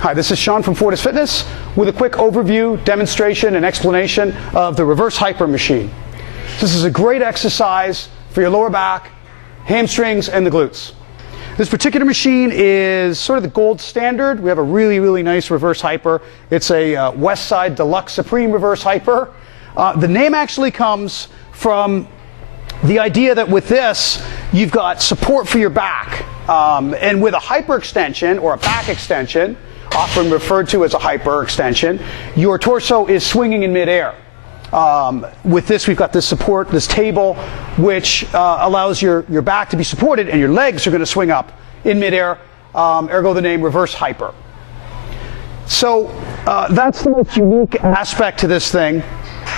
Hi, this is Sean from Fortis Fitness with a quick overview, demonstration, and explanation of the reverse hyper machine. This is a great exercise for your lower back, hamstrings, and the glutes. This particular machine is sort of the gold standard. We have a really nice reverse hyper. It's a Westside Deluxe Supreme reverse hyper. The name actually comes from the idea that with this, you've got support for your back. And with a hyperextension or a back extension, often referred to as a hyperextension, your torso is swinging in midair. With this, we've got this support, this table, which allows your back to be supported, and your legs are going to swing up in midair, ergo the name reverse hyper. So that's the most unique aspect to this thing,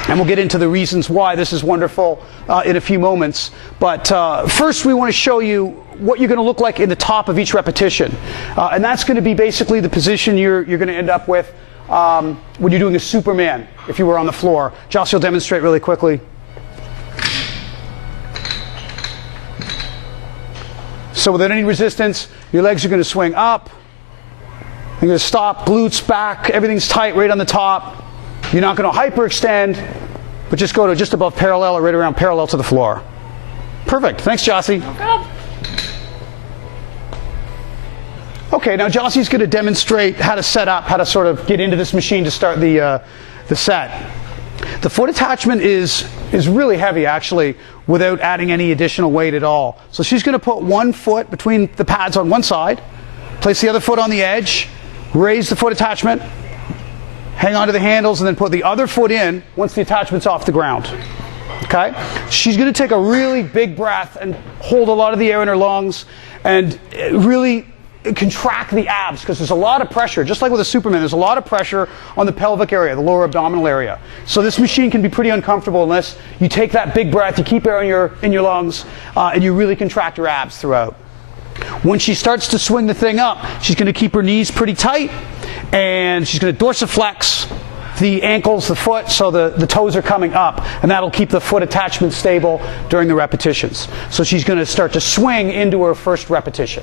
and we'll get into the reasons why this is wonderful in a few moments. But first, we want to show you what you're going to look like in the top of each repetition. And that's going to be basically the position you're going to end up with when you're doing a Superman, if you were on the floor. Josh will demonstrate really quickly. So without any resistance, your legs are going to swing up. You're going to stop, glutes, back, everything's tight right on the top. You're not going to hyperextend, but just go to just above parallel or right around parallel to the floor. Perfect. Thanks, Jossie. No problem. Okay, now Jossie's going to demonstrate how to set up, how to sort of get into this machine to start the set. The foot attachment is really heavy, actually, without adding any additional weight at all. So she's going to put one foot between the pads on one side, place the other foot on the edge, raise the foot attachment, hang on to the handles, and then put the other foot in once the attachment's off the ground. Okay? She's going to take a really big breath and hold a lot of the air in her lungs and really contract the abs, because there's a lot of pressure. Just like with a Superman, there's a lot of pressure on the pelvic area, the lower abdominal area. So this machine can be pretty uncomfortable unless you take that big breath, you keep air in your lungs, and you really contract your abs throughout. When she starts to swing the thing up, she's going to keep her knees pretty tight, and she's going to dorsiflex the ankles, the foot, so the toes are coming up, and that'll keep the foot attachment stable during the repetitions. So she's going to start to swing into her first repetition.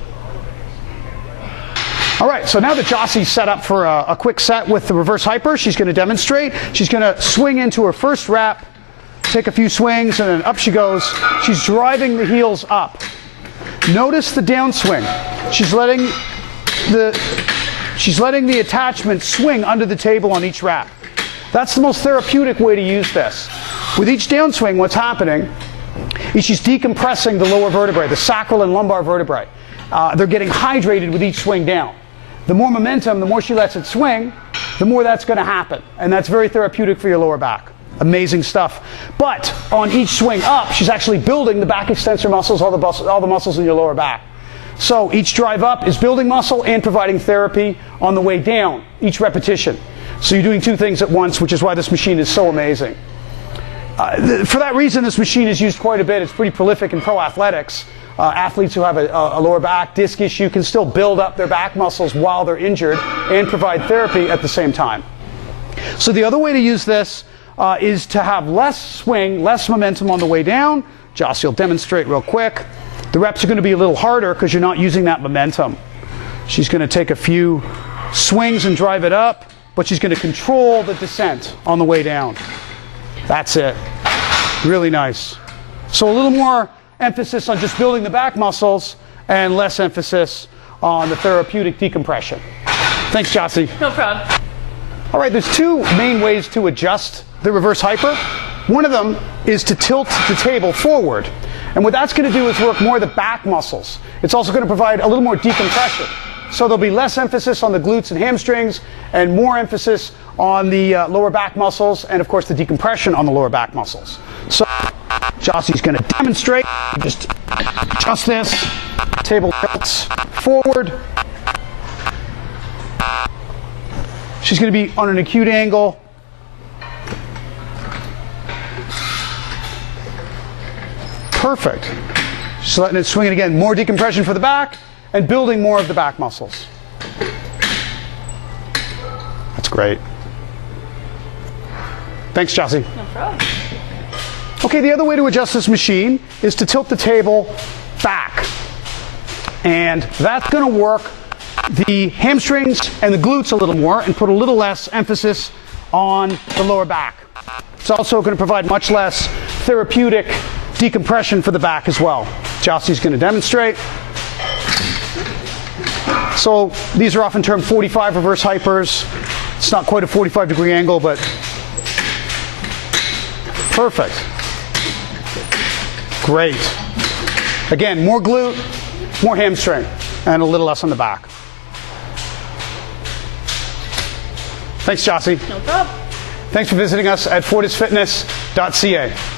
All right, so now that Jossie's set up for a quick set with the reverse hyper, she's going to demonstrate. She's going to swing into her first rep, take a few swings, and then up she goes. She's driving the heels up. Notice the downswing. She's letting the attachment swing under the table on each rep. That's the most therapeutic way to use this. With each downswing, what's happening is she's decompressing the lower vertebrae, the sacral and lumbar vertebrae. They're getting hydrated with each swing down. The more momentum, the more she lets it swing, the more that's going to happen. And that's very therapeutic for your lower back. Amazing stuff. But on each swing up, she's actually building the back extensor muscles, all the muscles in your lower back. So each drive up is building muscle and providing therapy on the way down, each repetition. So you're doing two things at once, which is why this machine is so amazing. For that reason, this machine is used quite a bit. It's pretty prolific in pro athletics. Athletes who have a lower back disc issue can still build up their back muscles while they're injured and provide therapy at the same time. So the other way to use this is to have less swing, less momentum on the way down. Jossie will demonstrate real quick. The reps are going to be a little harder because you're not using that momentum. She's going to take a few swings and drive it up, but she's going to control the descent on the way down. That's it. Really nice. So a little more emphasis on just building the back muscles and less emphasis on the therapeutic decompression. Thanks, Jossie. No problem. All right, there's two main ways to adjust the reverse hyper. One of them is to tilt the table forward. And what that's going to do is work more the back muscles. It's also going to provide a little more decompression. So there'll be less emphasis on the glutes and hamstrings and more emphasis on the lower back muscles and, of course, the decompression on the lower back muscles. So Jossie's going to demonstrate. Just adjust this. Table tilts forward. She's going to be on an acute angle. Perfect. Just letting it swing it again. More decompression for the back and building more of the back muscles. That's great. Thanks, Jossie. No problem. Okay, the other way to adjust this machine is to tilt the table back. And that's going to work the hamstrings and the glutes a little more and put a little less emphasis on the lower back. It's also going to provide much less therapeutic decompression for the back as well. Jossy's going to demonstrate. So these are often termed 45 reverse hypers. It's not quite a 45-degree angle, but perfect. Great. Again, more glute, more hamstring, and a little less on the back. Thanks, Jossy. No problem. Thanks for visiting us at fortisfitness.ca.